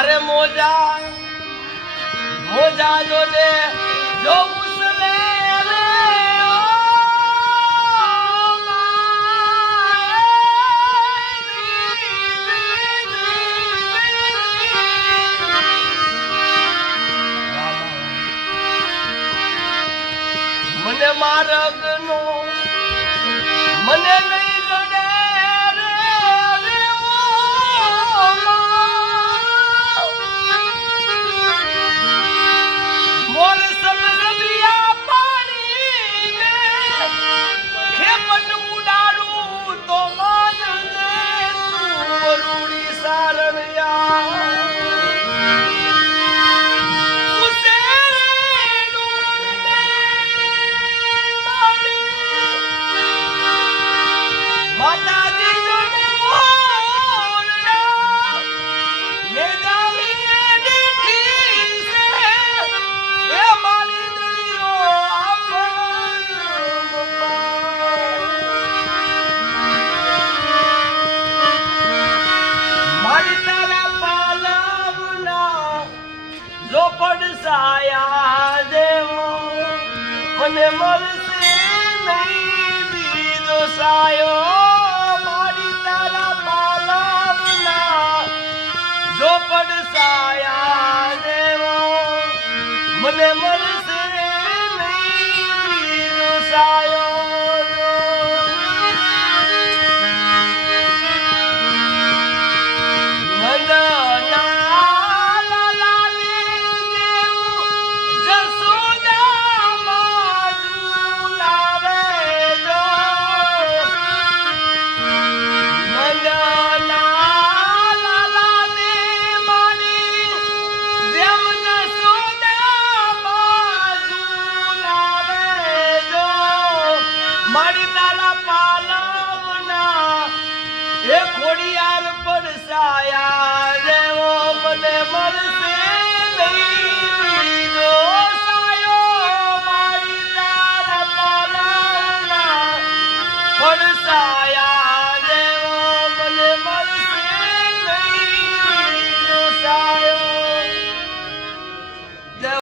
અરે મોજા મોજા જોડે જો ઉસને મને મારગ નો મને નહીં મને મળશે નહીં બીજો સાયો મારી તારા પાલવના. જો પડસાયા દેવો મને મળશે Mighty